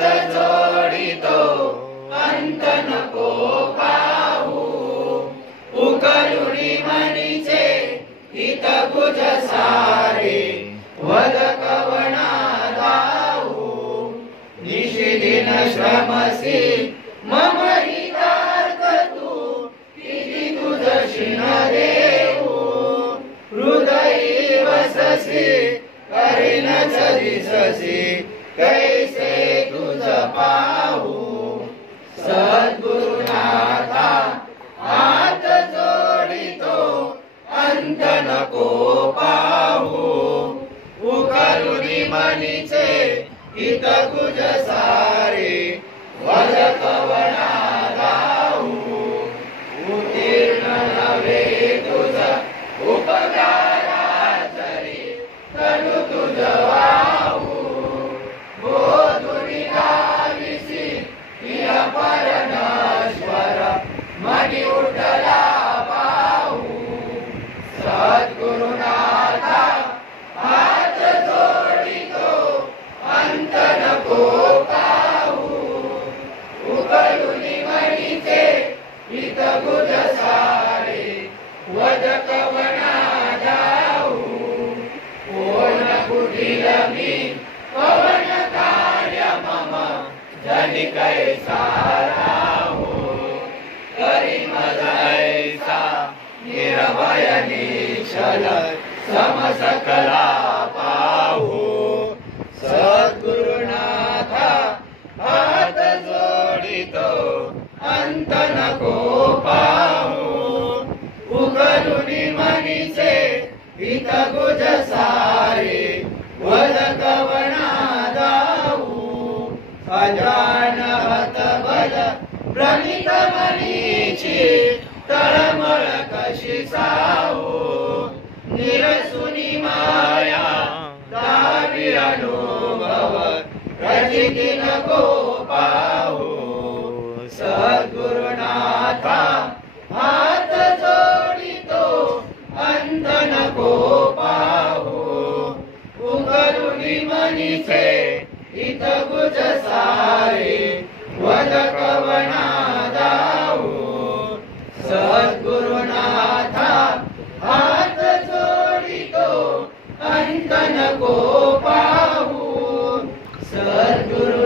हात जोडितो अंत नको पाहू उकलुनी मनीचे हित कुज सारे वद कवना दाऊ निशिदिन श्रमसी मम हितार्थ तू किती तुझशी न देऊ हृदयी वससी करीनच दिससी कैसे तुझ पाहू सद्गुरुनाथा हात जोडितो अंत नको पाहू उकलुनी मनीचे हित कुज सारे वद कवना दाऊ उत्तीर्ण नव्हे तुझ उपकाराचरी तनु तुझ वाहू बोधुनी लाविसी प्रिय परमेश्वर मनी उठला पाहू सद्गुरुनाथा हात जोडितो अंत नको पाहू उकलुनी मनीचे हित कुज सारे वद कवना दाऊ कोण कुटील मी पवन कार्य मम जनि कैसा राहू करी मज ऐसा निर्भय निश्चल समसकला पाहू सद्गुरुनाथा हात जोडितो अंत नको पाहू उकलुनी मनीचे हित कुज सारे वद कवना दाऊ अजानहत बल प्रणित मनीची तळमळ कशी साऊ निरसुनी माया दावी अनुभव रचिती नको पाहू सद्गुरुनाथा हात जोडितो अंत नको पाहू उकलुनी मनीचे हित कुज सारे वद कवना दाऊ सद्गुरुनाथा हात जोडितो अंत नको पाहू सद्गुरु